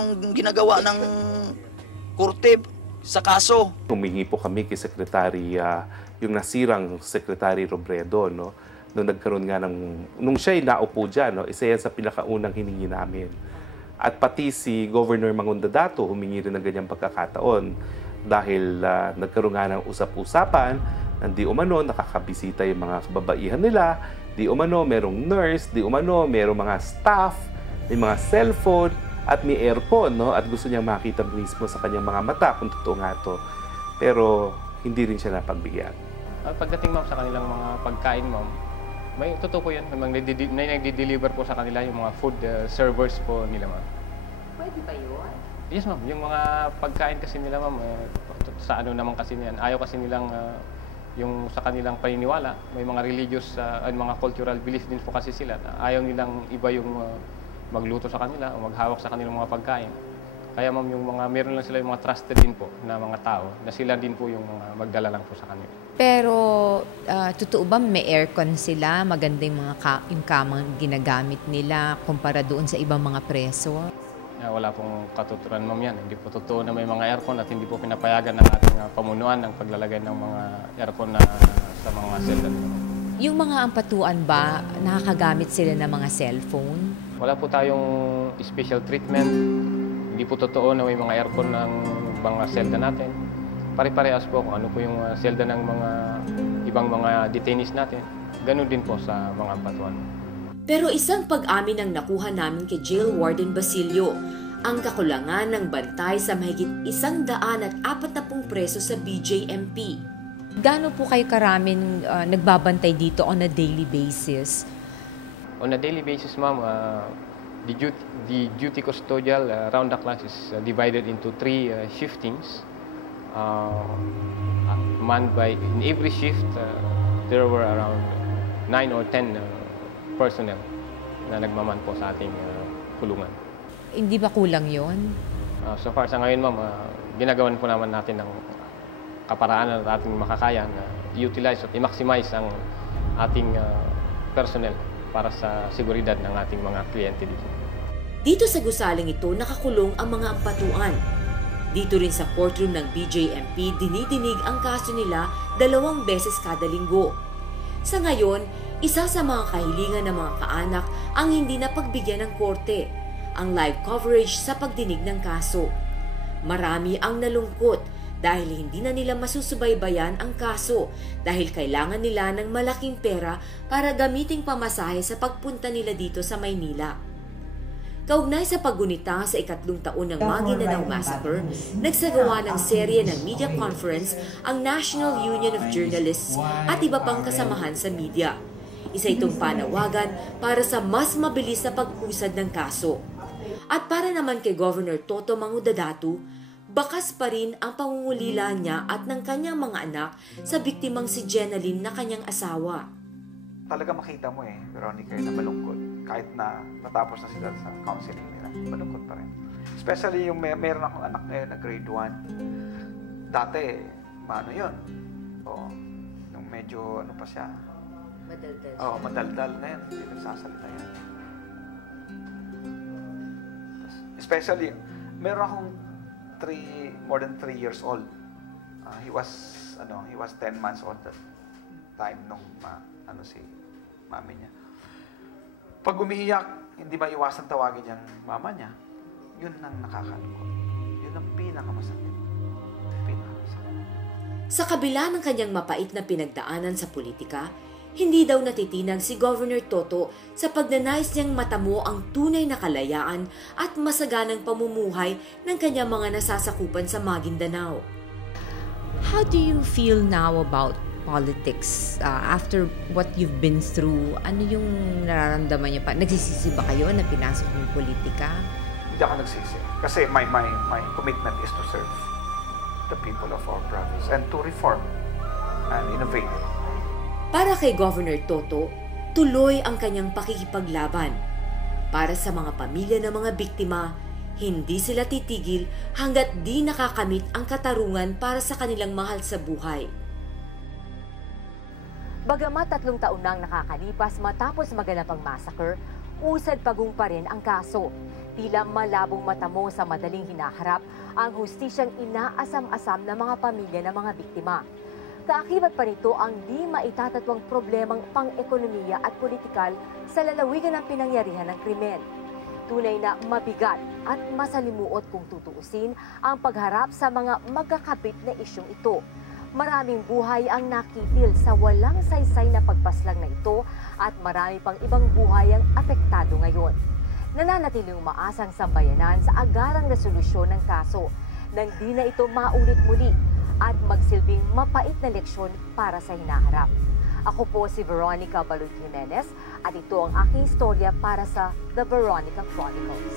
Ang ginagawa ng korte sa kaso. Humingi po kami kay Secretary, yung nasirang Secretary Robredo, no? Nung nagkaroon nga nung siya'y naupo dyan, no? Isa yan sa pinakaunang hiningi namin. At pati si Governor Mangundadato humingi rin ng ganyang pagkakataon dahil nagkaroon nga ng usap-usapan na di umano nakakabisita yung mga kababaihan nila, di umano merong nurse, di umano merong mga staff, may mga cellphone, at may aircon, no? At gusto niyang makita mismo sa kanyang mga mata kung totoo nga to. Pero hindi rin siya napagbigyan. Pagdating, ma'am, sa kanilang mga pagkain, ma'am, may totoo po yan. May nagdi-deliver po sa kanila yung mga food servers po nila, ma'am. Pwede ba yun? Yes, ma'am. Yung mga pagkain kasi nila, ma'am, sa ano naman kasi niyan, ayaw kasi nilang yung sa kanilang paniniwala, may mga religious and mga cultural belief din po kasi sila. Ayaw nilang iba yung magluto sa kanila o maghawak sa kanilang mga pagkain. Kaya ma'am, yung mga meron lang sila yung mga trusted din po na mga tao na sila din po yung mga magdala lang po sa kanila. Pero totoo ba may aircon sila? Maganda yung mga yung kamang ginagamit nila kumpara doon sa ibang mga preso? Wala pong katuturan, ma'am, yan. Hindi po totoo na may mga aircon at hindi po pinapayagan ng ating pamunuan ng paglalagay ng mga aircon na sa mga selda. Yung mga ampatuan ba, nakakagamit sila ng mga cellphone? Wala po tayong special treatment. Hindi po totoo na may mga aircon ng mga selda natin. Pare-parehas po kung ano po yung selda ng mga ibang mga detainees natin. Ganun din po sa mga ampatuan. Pero isang pag-amin ang nakuha namin kay Jail Warden Basilio, ang kakulangan ng bantay sa mahigit 140 preso sa BJMP. Gaano po kayo karaming nagbabantay dito on a daily basis? On a daily basis, ma'am, the duty custodial round the clock is divided into 3 shiftings. Manned by, in every shift, there were around 9 or 10 personnel na nagmaman po sa ating kulungan. Hindi ba kulang yon? So far sa ngayon, ma'am, ginagawan po naman natin ng kaparaan na ating makakaya na i-utilize at i-maximize ang ating personnel para sa seguridad ng ating mga kliyente dito. Dito sa gusaling ito nakakulong ang mga ampatuan. Dito rin sa courtroom ng BJMP, dinidinig ang kaso nila 2 beses kada linggo. Sa ngayon, isa sa mga kahilingan ng mga kaanak ang hindi napagbigyan ng korte, ang live coverage sa pagdinig ng kaso. Marami ang nalungkot dahil hindi na nila masusubaybayan ang kaso dahil kailangan nila ng malaking pera para gamiting pamasahe sa pagpunta nila dito sa Maynila. Kaugnay sa paggunita sa 3 taon ng Maguindanao Massacre, nagsagawa ng serye ng media conference ang National Union of Journalists at iba pang kasamahan sa media. Isa itong panawagan para sa mas mabilis na pag-usad ng kaso. At para naman kay Governor Toto Mangudadato, bakas pa rin ang pangungulila niya at ng kanyang mga anak sa biktimang si Jenaline na kanyang asawa. Talaga makita mo Veronica, na malungkot. Kahit na natapos na sila sa counseling nila, malungkot pa rin. Especially yung meron akong anak ngayon na grade 1. Dati, yun? Nung medyo pa siya. Madaldal. Madaldal na yan. Hindi nagsasalita yan. Especially, meron akong more than 3 years old. He was 10 months old that time nung si mami niya. Pag umiiyak, hindi ba iwasan tawagin niyang mama niya? Yun ang nakakalungkot. Yun ang pinakamasakit. Sa kabila ng kanyang mapait na pinagdaanan sa politika, hindi daw natitinag si Governor Toto sa pagnanais niyang matamo ang tunay na kalayaan at masaganang pamumuhay ng kanyang mga nasasakupan sa Maguindanao. How do you feel now about politics after what you've been through? Ano yung nararamdaman niyo pa? Nagsisisi ba kayo na pinasok yung politika? Hindi ako nagsisi. Kasi my commitment is to serve the people of our province and to reform and innovate. Para kay Governor Toto, tuloy ang kanyang pakikipaglaban. Para sa mga pamilya ng mga biktima, hindi sila titigil hanggat di nakakamit ang katarungan para sa kanilang mahal sa buhay. Bagamat 3 taon nang nakakalipas matapos maganap ang massacre, usad pagong pa rin ang kaso. Tila malabong mata mo sa madaling hinaharap ang hustisyang inaasam-asam ng mga pamilya ng mga biktima. Kaakibat pa nito ang di maitatatwang problemang pang-ekonomiya at politikal sa lalawigan ng pinangyarihan ng krimen. Tunay na mabigat at masalimuot kung tutuusin ang pagharap sa mga magkakabit na isyong ito. Maraming buhay ang nakitil sa walang saysay na pagpaslang na ito at marami pang ibang buhay ang apektado ngayon. Nananatiling umaasang sambayanan sa agarang resolusyon ng kaso nang di na ito maulit muli at magsilbing mapait na leksyon para sa hinaharap. Ako po si Veronica Balud Jimenez at ito ang aking istorya para sa The Veronica Chronicles.